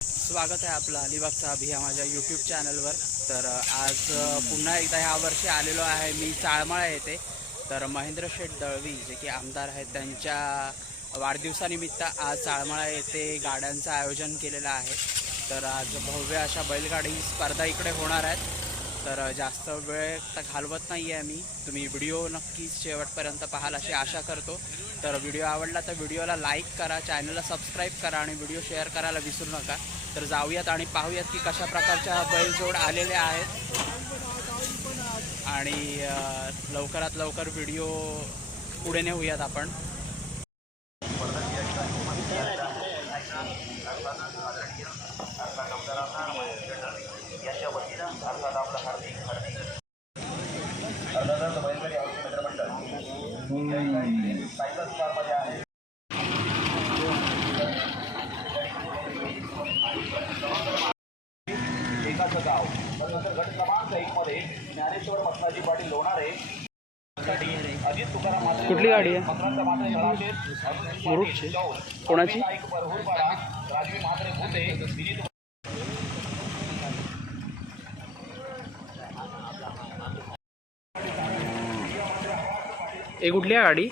स्वागत आहे आपलं अलिबागचा अभि या माझ्या यूट्यूब चॅनलवर। तर आज पुन्हा एकदा ह्या वर्षी आलेलो आहे मी चाळमाळा येथे। तर महेंद्र शेठ दळवी जे की आमदार आहेत त्यांच्या वाढदिवसानिमित्त आज चाळमाळा येथे गाड्यांचं आयोजन केलेलं आहे। तर आज भव्य अशा बैलगाडी स्पर्धा इकडे होणार आहेत। तर जास्त वेळ तर घालवत नाही आहे मी, तुम्ही व्हिडिओ नक्कीच शेवटपर्यंत पाहाल अशी आशा करतो। तर व्हिडिओ आवडला तर व्हिडिओला लाईक करा, चॅनलला सबस्क्राईब करा आणि व्हिडिओ शेअर करायला विसरू नका। तर जाऊयात आणि पाहूयात की कशा प्रकारच्या बैलजोड आलेले आहेत आणि लवकरात लवकर व्हिडिओ पुढे नेऊयात आपण। एकाचं गाव त्यानंतर गट क्रमांक 1 मध्ये ज्ञानेश्वर मत्नाजी पाटील लोणारे, अजित तुकाराम मात्रे, कुठली गाडी आहे? मकरंद मात्रे तळाशे, मुरुडची कोणाची? नाईक परहुरपाडा, राजवी म्हात्रे भूते, विजित एक कुठली आहे गाडी?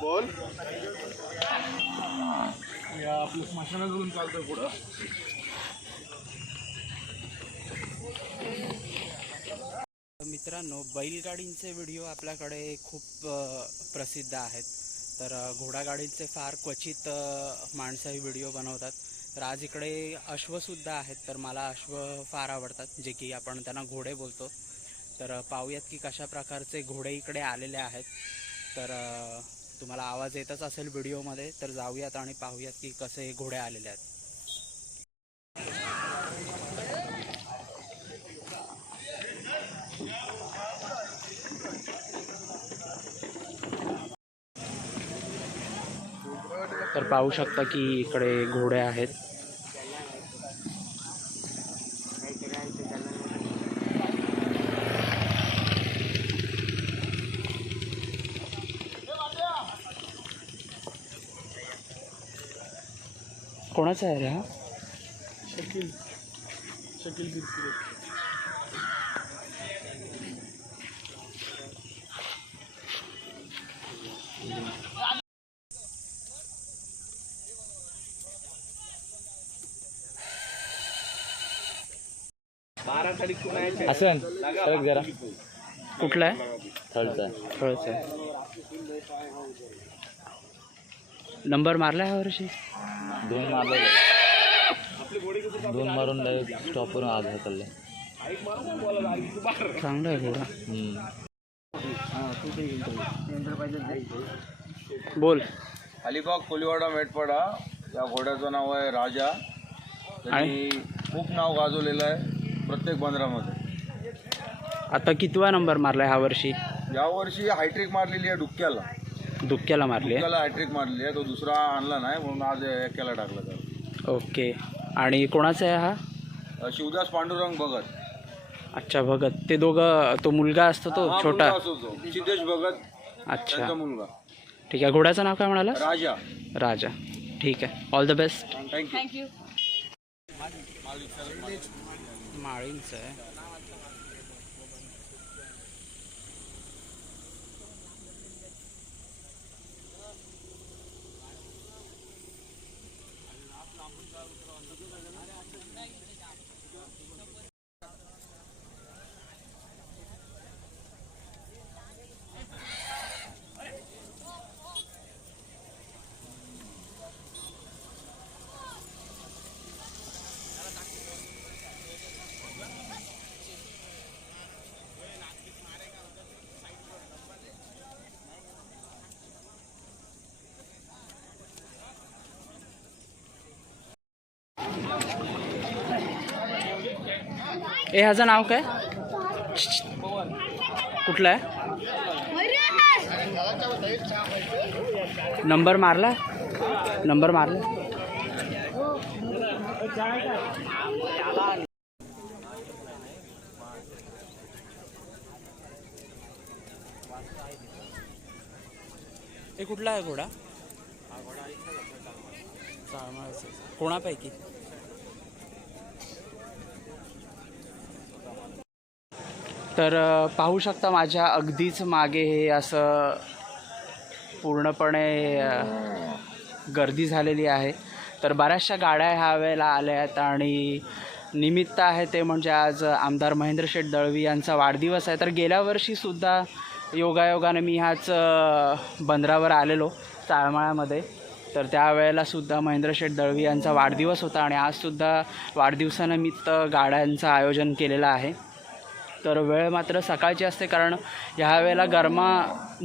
बोल या आपलं स्मशानातून चालतोय पुढं। मित्रांनो, बैलगाडींचे व्हिडिओ आपल्याकडे खूप प्रसिद्ध आहेत। तर घोडागाडींचे फार क्वचित माणसं व्हिडिओ बनवतात। तर आज इकडे अश्वसुद्धा आहेत। तर मला अश्व फार आवडतात, जे की आपण त्यांना घोडे बोलतो। तर पाहूयात की कशा प्रकारचे घोडे इकडे आलेले आहेत। तर तुम्हाला आवाज येतच असेल व्हिडिओमध्ये। तर जाऊयात आणि पाहूयात की कसे घोडे आलेले आहेत। तर पाहू शकता की इकडे घोडे आहेत। कोणाचा आहे रे हा? शकील किरकिरे। असं जरा कुठला आहे? थळचा थळचा आहे। नंबर मारला ह्या वर्षी? 2 मारले। दोन मारून डायरेक्ट स्टॉपवरून आज हकलले. चांगला आहे घोडा. बोल. अलिबाग कोलीवाडा मेटपाडा या घोड्याचं नाव आहे राजा. त्यांनी खूप नाव गाजवलेलं आहे प्रत्येक बंदरामध्ये. आता कितवा नंबर मारला ह्या वर्षी? यावर्षी हायट्रिक मारलेली आहे डुक्क्याला. दुक्क्याला मारली आहे. डुक्क्याला हायट्रिक मारलेली आहे. तो दुसरा आणला नाही म्हणून आज एक्याला टाकला त्याला. ओके. आणि कोणाचा आहे हा? शिवदास पांडुरंग भगत. अच्छा, भगत. ते दोघं, तो मुलगा असतो तो हा, छोटा. मुलगा असतो तो सिद्धेश भगत. अच्छा, त्यांचा मुलगा ठीक आहे. घोड्याचं नाव काय म्हणाला? राजा. राजा. ठीक आहे. All the best. थँक्यू. माळींचं आहे. ह्याचं नाव काय? कुठलं आहे? नंबर मारला? नंबर मारला? हे कुठला आहे घोडा? कोणापैकी? तर पाहू शकता माझ्या अगदीच मागे हे असं पूर्णपणे गर्दी झालेली आहे. तर बऱ्याचशा गाड्या ह्या वेळेला आल्या आहेत आणि निमित्त आहे ते म्हणजे आज आमदार महेंद्र शेठ दळवी यांचा वाढदिवस आहे. तर गेल्या वर्षीसुद्धा योगायोगाने मी ह्याच बंदरावर आलेलो चाळमाळ्यामध्ये. तर त्यावेळेलासुद्धा महेंद्र शेठ दळवी यांचा वाढदिवस होता आणि आजसुद्धा वाढदिवसानिमित्त गाड्यांचं आयोजन केलेलं आहे. तर वेळ मात्र सकाळची असते कारण ह्या वेळेला गरमा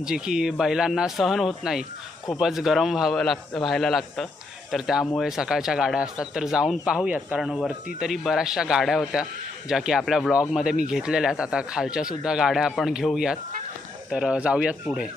जी की बैलांना सहन होत नाही, खूपच गरम व्हायला लागतं. तर त्यामुळे सकाळच्या गाड्या असतात. तर जाऊन पाहूयात कारण वरती तरी बऱ्याचशा गाड्या होत्या ज्या की आपल्या व्लॉगमध्ये मी घेतलेल्या आहेत. आता खालच्यासुद्धा गाड्या आपण घेऊयात. तर जाऊयात पुढे.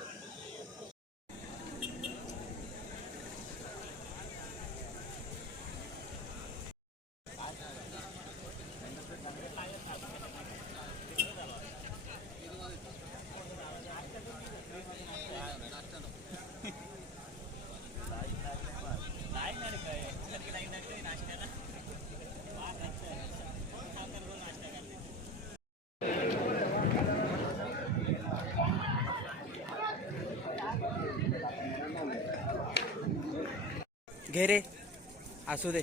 घे रे, असू दे.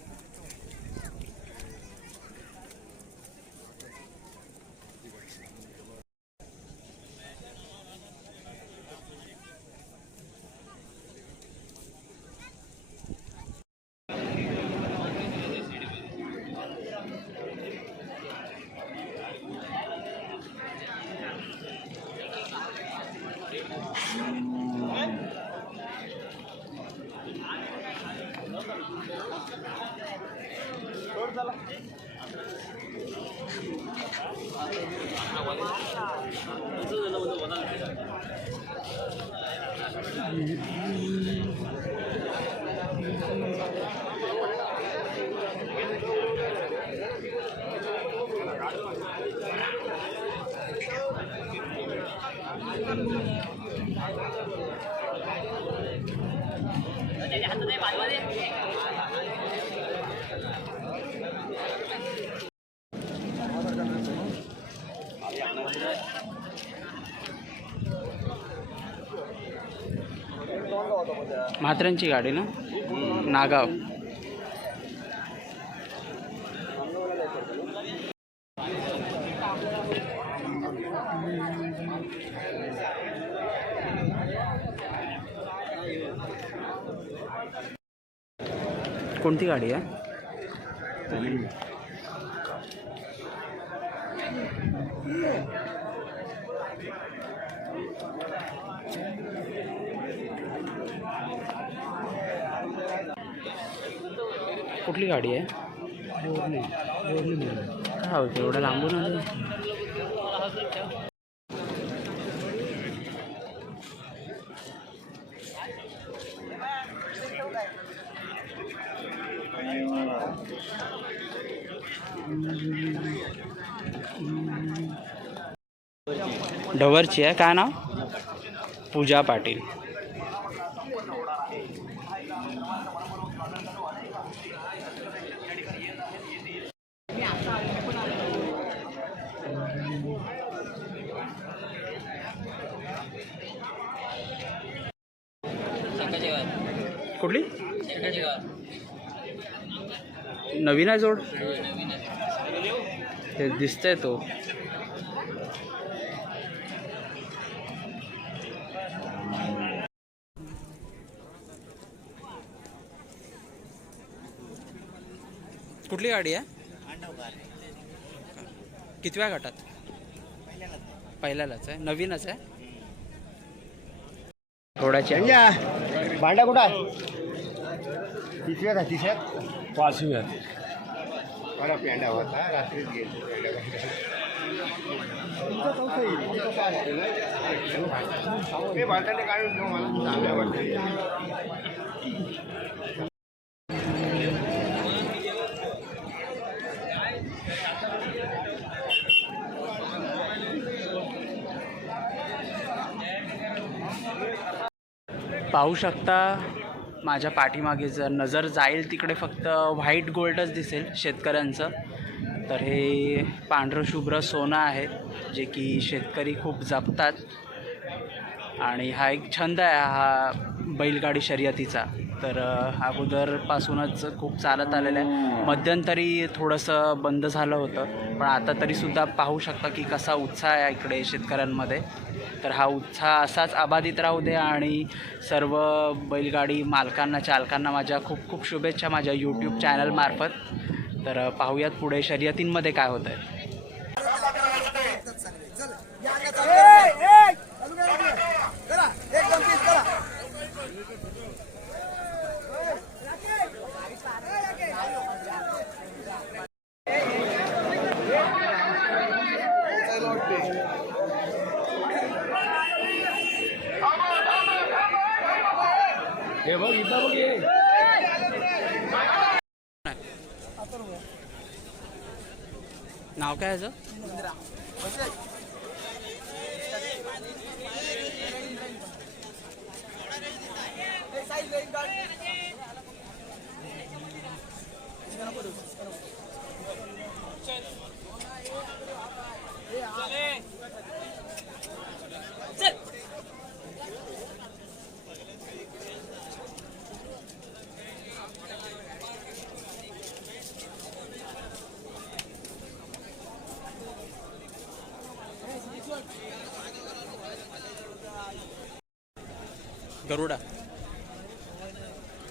म्हात्र्यांची गाडी ना, नागाव. कोणती गाडी आहे? कुठली गाडी आहे? काय होतं एवढं लांबून आलं? ढवरची आहे. काय नाव? पूजा पाटील. कुठली? नवीन आहे जोड. ते दिसतंय तो. कुठली गाडी आहे? कितव्या गटात? पहिल्यालाच आहे. नवीनच आहे. घोड्याची आहे. भांडा कुठं आहे? तिसऱ्यात आहे. तिसऱ्यात 5व्या. मला पेंडा होता रात्रीच गेलो. ते भांड्याने काढून देऊ मला चांगल्या वाटतं. पाहू शकता माझ्या पाठीमागे जर नजर जाईल तिकडे फक्त व्हाईट गोल्डच दिसेल शेतकऱ्यांचं. तर हे पांढरं शुभ्र सोनं आहे जे की शेतकरी खूप जपतात आणि हा एक छंद आहे हा बैलगाडी शर्यतीचा. तर अगोदरपासूनच खूप चालत आलेलं आहे. मध्यंतरी थोडंसं बंद झालं होतं पण आता तरीसुद्धा पाहू शकता की कसा उत्साह आहे इकडे शेतकऱ्यांमध्ये. तर हा उत्साह असाच अबाधित राहू दे आणि सर्व बैलगाडी मालकांना चालकांना माझ्या खूप खूप शुभेच्छा माझ्या यूट्यूब चॅनलमार्फत. तर पाहूयात पुढे शर्यतींमध्ये काय होतं आहे. हे बघ इथं बघ ये. नाव काय याचं? गरुडा.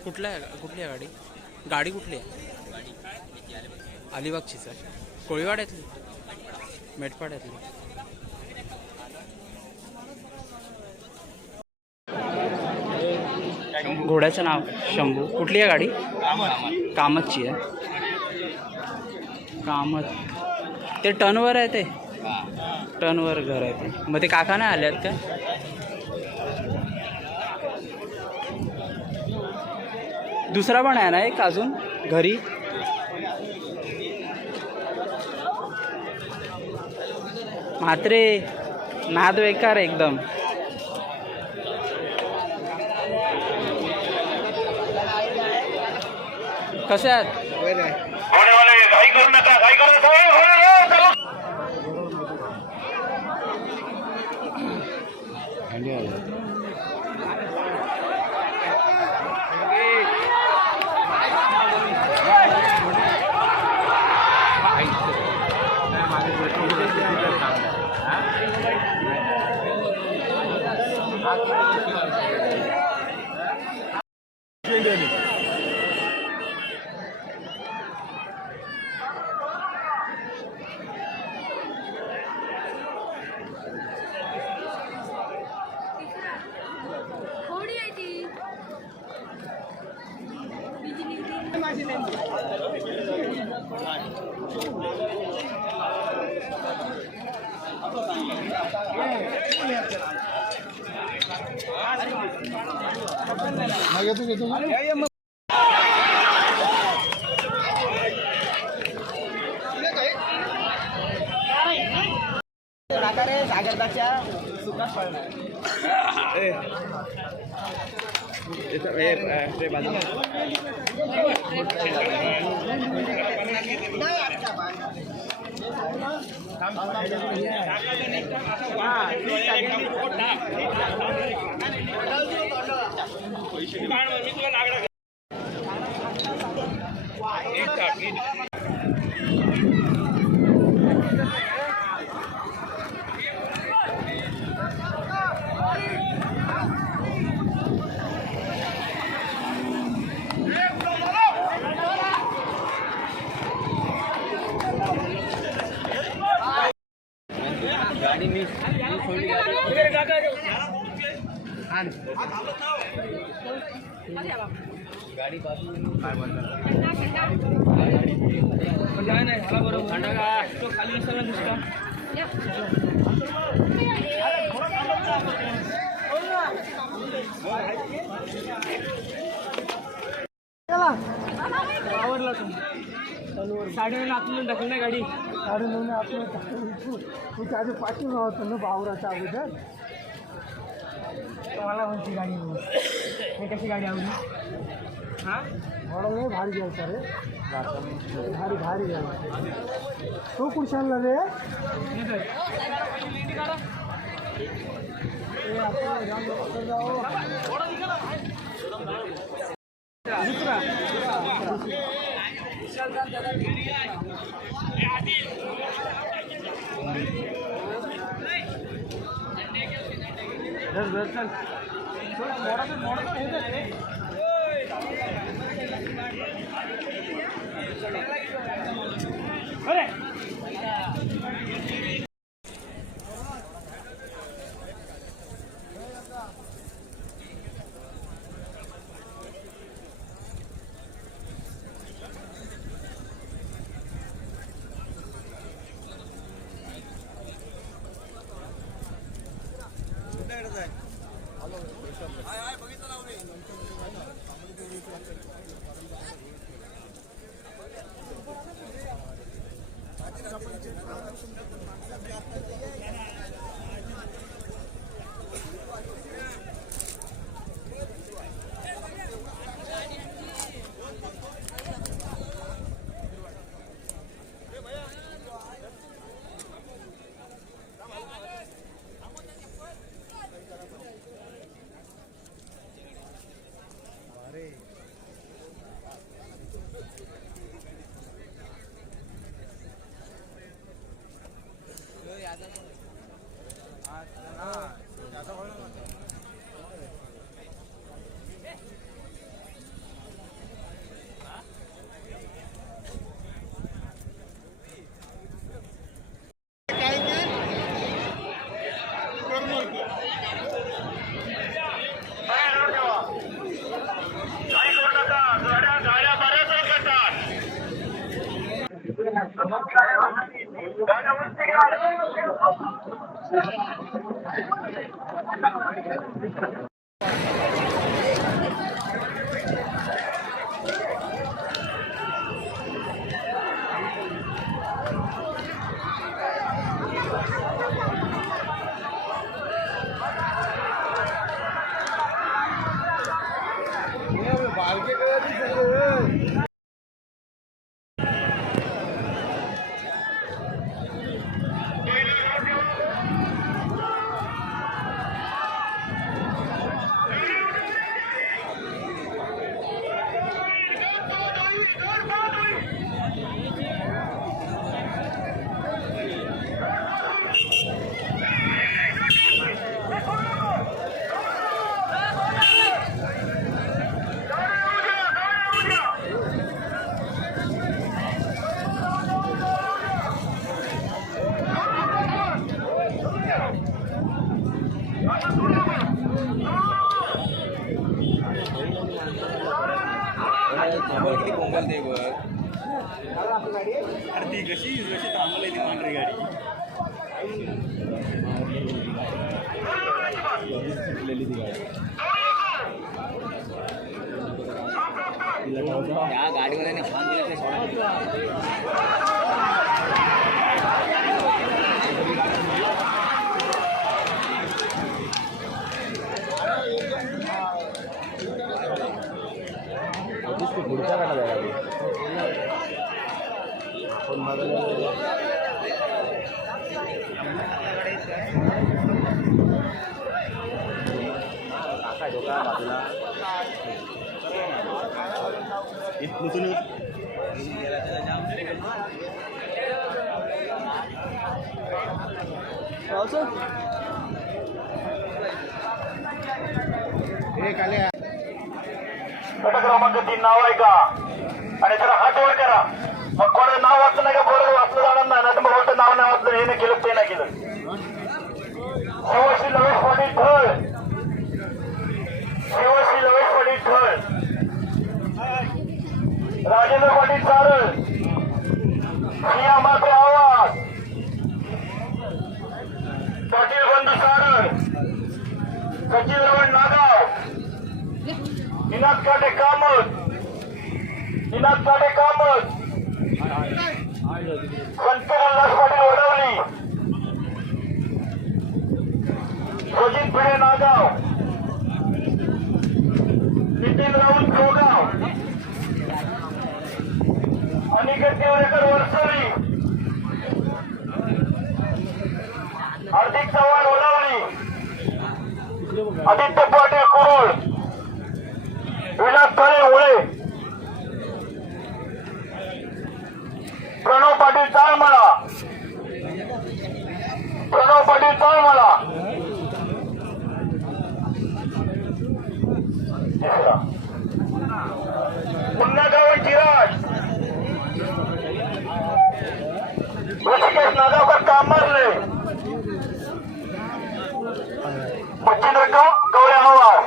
कुठली आहे गाडी? गाडी कुठली आहे? अलिबागचीच आहे. कोळीवाड्यातली? मेटपाड्यातली? घोड्याचं नाव शंभू. कुठली आहे गाडी? कामतची आहे. कामत ते टनवर आहे. ते टनवर घर आहे ते. मग ते काका नाही आले आहेत का? दुसरा पण आहे ना एक अजून घरी? म्हात्रे नाद बेकार एकदम. कसे आहात? घाई करू नका. घाई करू नका. साडेनऊ आतून ढकल ना गाडी 9:30 आतून तू त्याच्या पाठीवर होतं ना बावराच्या अगोदर मला म्हणते गाडी हे कशी गाडी आवडली हां मॉडल नाही भारी घ्यायचा रे भारी भारी घ्यायचा तो कुशाला रे गट क्रमांक 3 नाव आहे का? आणि जरा हात वर करा. मग कोणाचं नाव वाचलं नाही का? बोर्ड वाचलं जाणार नाही. नाही तर मग बोलतं नाव नाही वाचलं, हे नाही केलं ते नाही केलं. शिवश्री लवेश पाटील ठळ, शिवश्री लवेश पाटील ठळ, राजेंद्र पाटील सारळ, सिया मात्रे आवाज, पाटील बंधू सारळ, सचिन रवण नागाव, निनाद काटे कामत, निनाद काटे कामत, संत उल्हास पाटील वडवली, सचिन भिडे नागाव, नितीन राऊत कोगाव, अनिकेत देवरेकर वरसोली, हार्दिक चव्हाण वडवली, आदित्य पाटील कुरुळ, विलास खळे उळे, प्रणव पाटील चाळमळा, प्रणव पाटील चाळमळा, पुन्हा चिराज, ऋषिकेश नागावकर कामरले, मच्छिंद्र गवळे आवाज,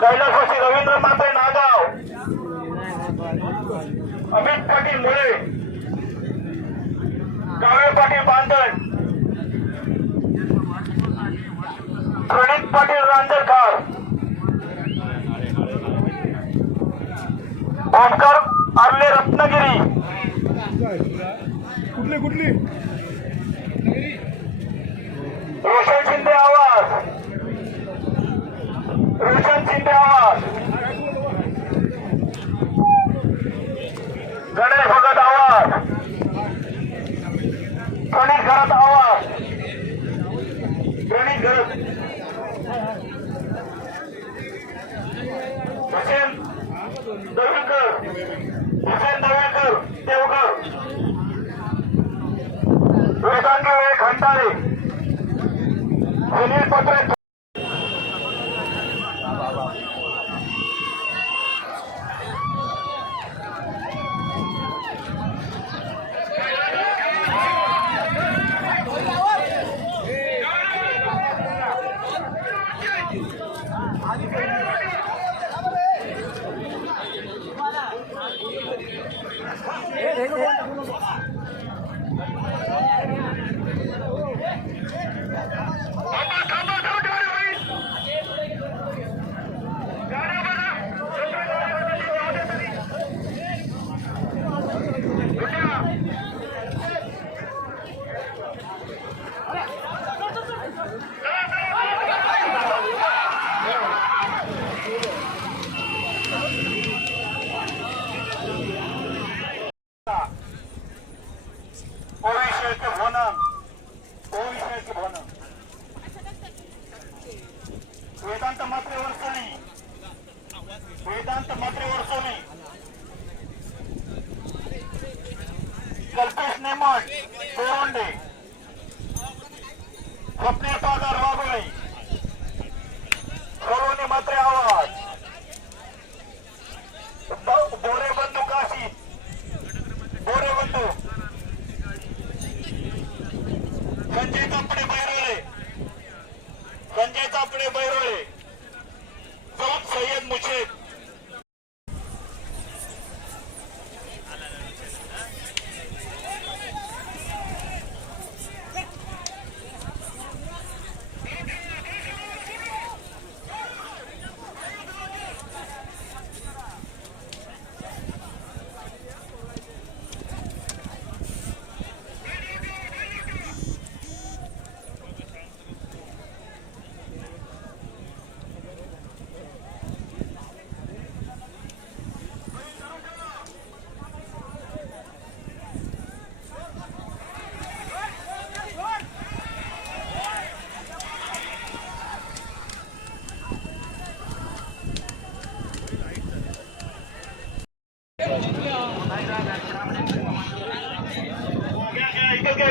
कैलासवासी रवींद्र माते नागाव, अमित पाटील मुळे, काळे पाटील बांधण, प्रणित पाटील रांजणकर, ओमकार आर्ले रत्नागिरी, कुठली रोशन शिंदे आवाज, रोशन शिंदे आवाज, गणेश भगत आवाज, गणेश घरात आवाज, गणेश घरत, हुसेन दवेकर, हुसेन दवेकर देवकर, वेदांगी वे खंडारे, सुनील पत्रे, थांबा स्वप्ने सागर वाघोळी सलोनी मात्रे आवाज बोरे बंधू काशी बोरे बंधू संजय तापडे बैरोळे संजय तापडे बैरोळे सौद सय्यद मुशेद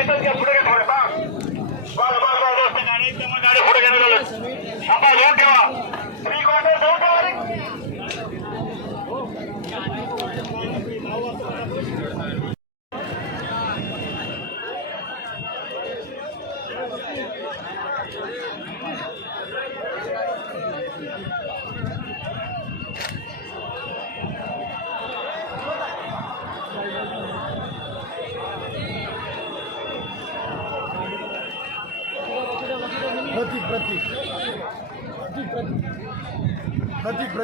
इथं घ्या पुढे घ्या थोडे गाडी पुढे घेण्यात थांबा येऊन ठेवा फ्री क्वार्टर जाऊन ठेवा प्रतीक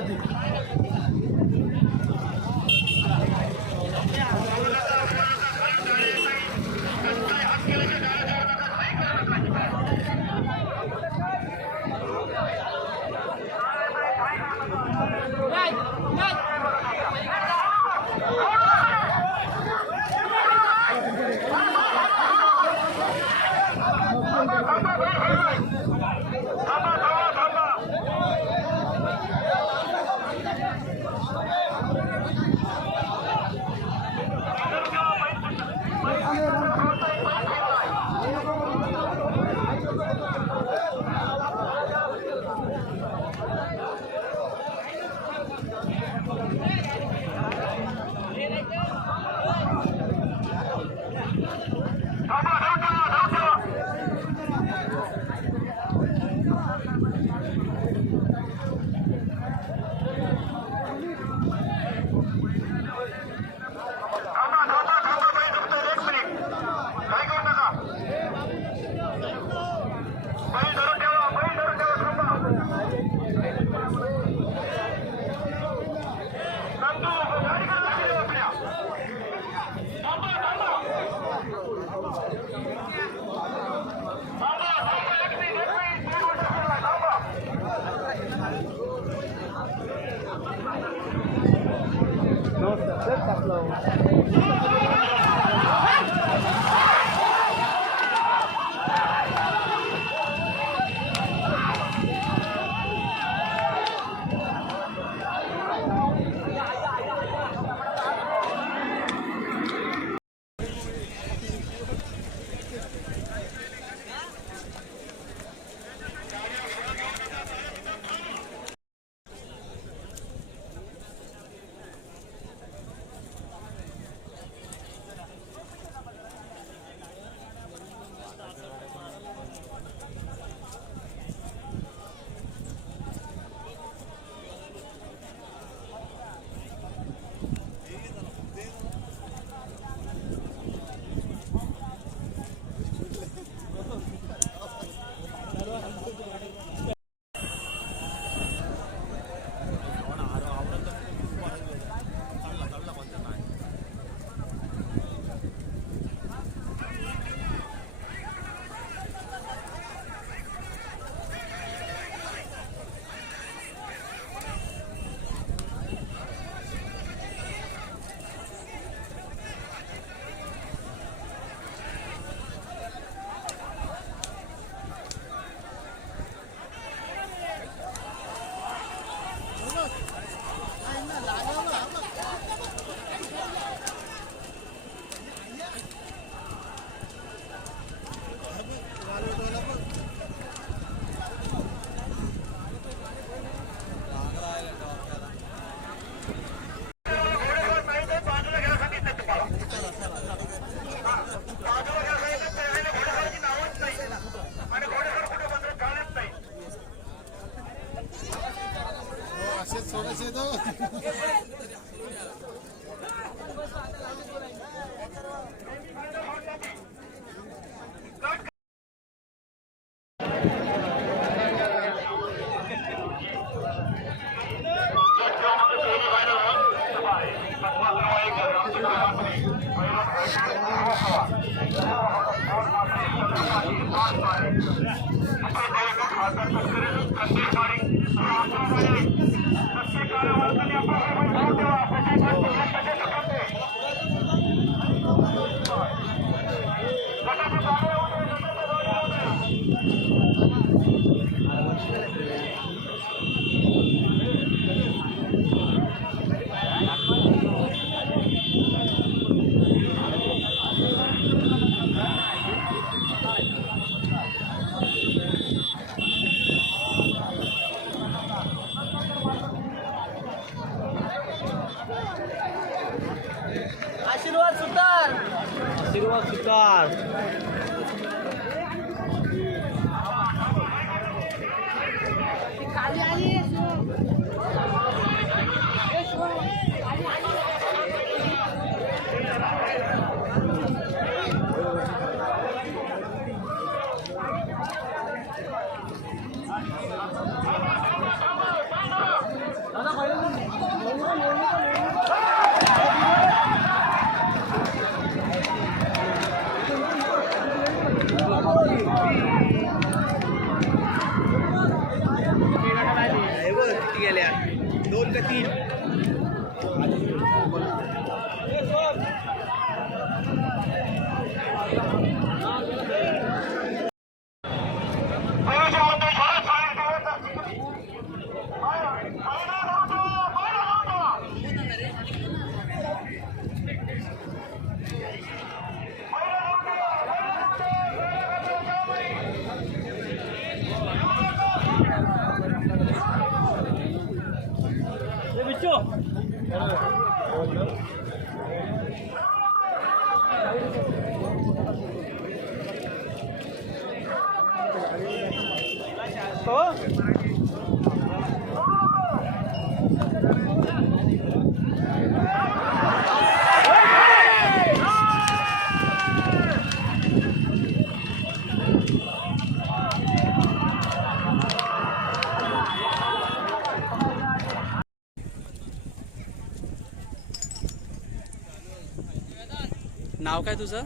नाव काय तुझं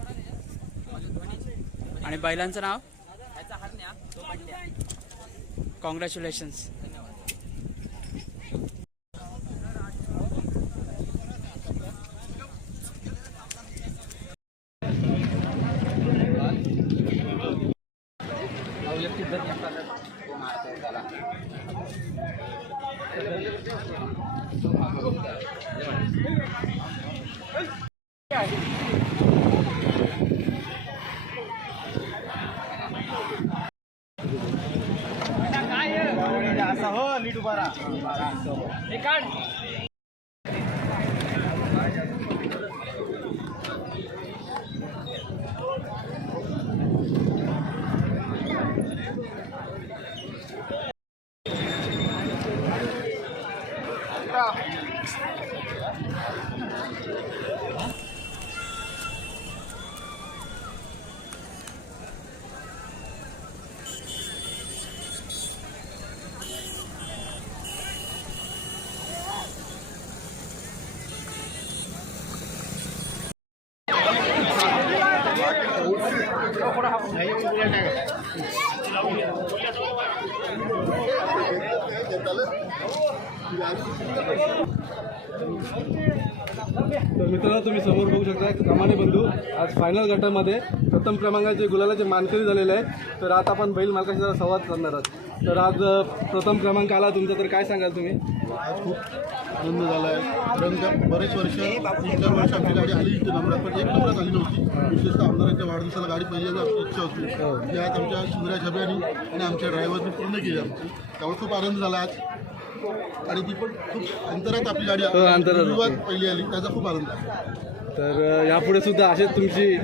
आणि बैलांचं नाव? कॉंग्रॅच्युलेशन्स. तर मित्रांनो, तुम्ही समोर बघू शकता कमाने बंधू आज फायनल गटामध्ये प्रथम क्रमांकाचे गुलालाचे मानकरी झालेले आहे. तर आता आपण बैल मालकाशी जरा संवाद करणार आहोत. तर आज प्रथम क्रमांक आला तुमचा, तर काय सांगाल तुम्ही? आज खूप आनंद झाला आहे. कारण बरेच वर्ष 3-4 वर्ष आपली गाडी आली इथे नंबरात, पण एक नंबरात आली नव्हती. विशेषतः आमदारांच्या वाढदिवसाला गाडी पहिल्यांदा आमची इच्छा होती, ती आज आमच्या शिवराज हब्यानी आणि आमच्या ड्रायव्हरनी पूर्ण केली आमची. त्यामुळे खूप आनंद झाला आज. आणि ती पण खूप अंतरात आपली गाडी सुरुवात पहिली आली, त्याचा खूप आनंद आहे. तर यापुढे सुद्धा असेच तुमची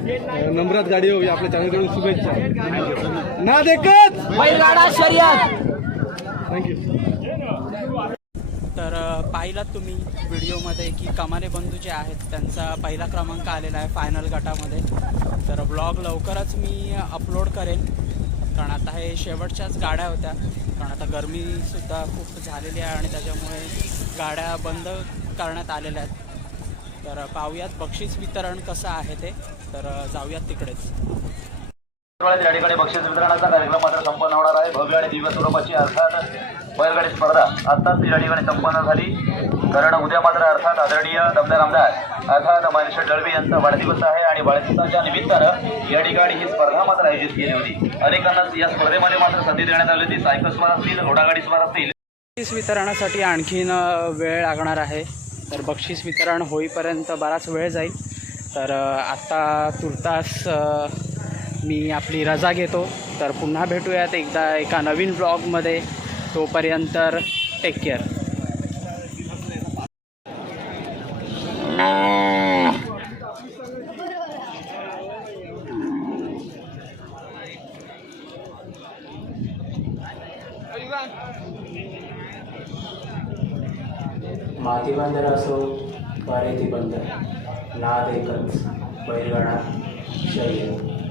नंबरात गाडी होवी, आपल्या चॅनलकडून शुभेच्छा. ना देखत बैलगाडा शर्यत. थँक्यू. तर पाहिलात तुम्ही व्हिडिओमध्ये की कमाने बंधू जे आहेत त्यांचा पहिला क्रमांक आलेला आहे फायनल गटामध्ये. तर ब्लॉग लवकरच मी अपलोड करेन, कारण आता हे शेवटच्याच गाड्या होत्या, कारण आता गरमीसुद्धा खूप झालेली आहे आणि त्याच्यामुळे गाड्या बंद करण्यात आलेल्या आहेत. तर पाहूयात बक्षीस वितरण कसं आहे ते, तर जाऊयात तिकडेच. या ठिकाणी बक्षीस वितरणाचा कार्यक्रम मात्र संपन्न होणार आहे. भव्य आणि दिव्य स्वरूपाची अर्थात बैलगाडी स्पर्धा आत्ताच या ठिकाणी संपन्न झाली. कारण उद्या मात्र अर्थात आदरणीय दमदार आमदार अर्थात महेंद्र दळवी यांचा वाढदिवस आहे आणि वाढदिवसाच्या निमित्तानं या ठिकाणी ही स्पर्धा मात्र आयोजित केली होती. अनेकांना या स्पर्धेमध्ये मात्र संधी देण्यात आली होती. सायकल स्पर्धा असतील, घोडागाडी स्पर्धा असतील. बक्षीस वितरणासाठी आणखीन वेळ लागणार आहे. तर बक्षीस वितरण होईपर्यंत बराच वेळ जाईल. तर आत्ता तुर्तास मी आपली रजा घेतो. तर पुन्हा भेटूयात एकदा एका नवीन ब्लॉगमध्ये. तोपर्यंत टेक केअर. माती बंदर असो वारेती बंदर, नाद एकच बैलगाडा शर्यत.